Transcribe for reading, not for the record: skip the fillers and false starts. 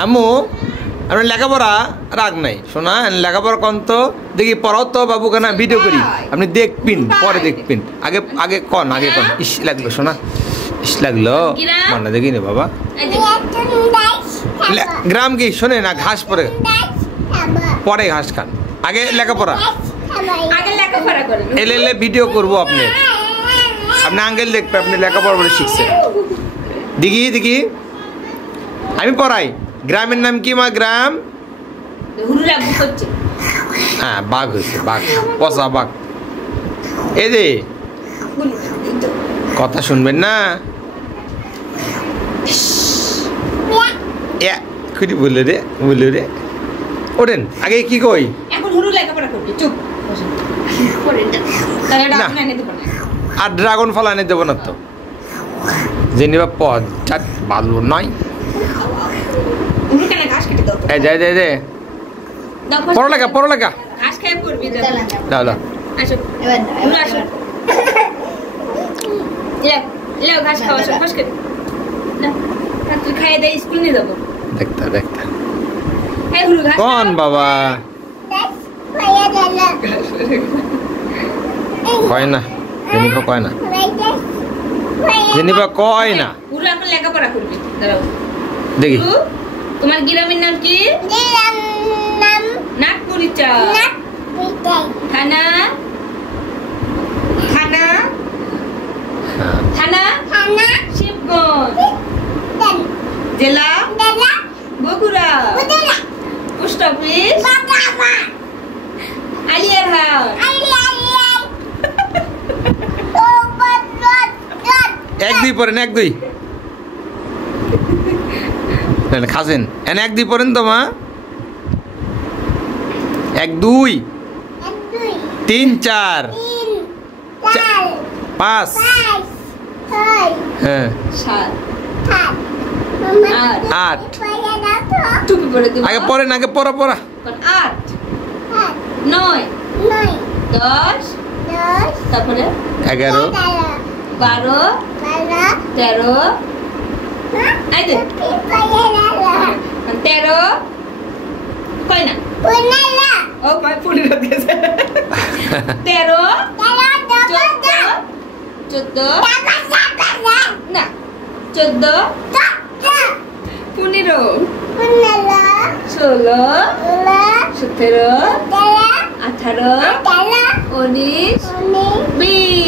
আম্মু আপনার লেখাপড়া রাগ নাই শোনা লেখাপড়া কন তো দেখি পড়াও তো বাবু কেন ভিডিও করি আপনি দেখবেন পরে দেখবেন আগে আগে কন ইস লাগলো শোনা ইস লাগলো মানে দেখি নে বাবা গ্রাম কি শোনে না ঘাস পরে পরে ঘাস খান আগে লেখাপড়া এলে ভিডিও করবো আপনি আঙ্কেল দেখবে আপনি লেখাপড়া বলে শিখছেন দেখি আমি পড়াই গ্রামের নাম কি মা গ্রাম হ্যাঁ বাঘ হয়েছে বাঘ পচা বাঘ এই যে কথা শুনবেন না খুঁটি বললে রে ওঠেন আগে কি কই আর ড্রাগন ফল আনে দেবো না তো জেনিবা পদ ভালো নয় দে পড়ালেখা দেখতা কোন বাবা কয় না জেনিবা কয় না লেখাপড়া করবি দেখি তোমার গ্রামের নাম কি নাগপুরিচা থানা শিবগঞ্জ জেলা বগুড়া পোস্ট অফিস আলিয়ারহাট এক দুই পড়েন খাসেন এনে এক দুই পড়েন তো মা 1 2 3 4 5 হ্যাঁ 8 আগে পড়েন আগে পড়া 8 9 10 তারপরে 11 12 13 এই দে 13 কই না ও কই পুরি রতেছে 13 14 না 14 15 16 17 18 19 20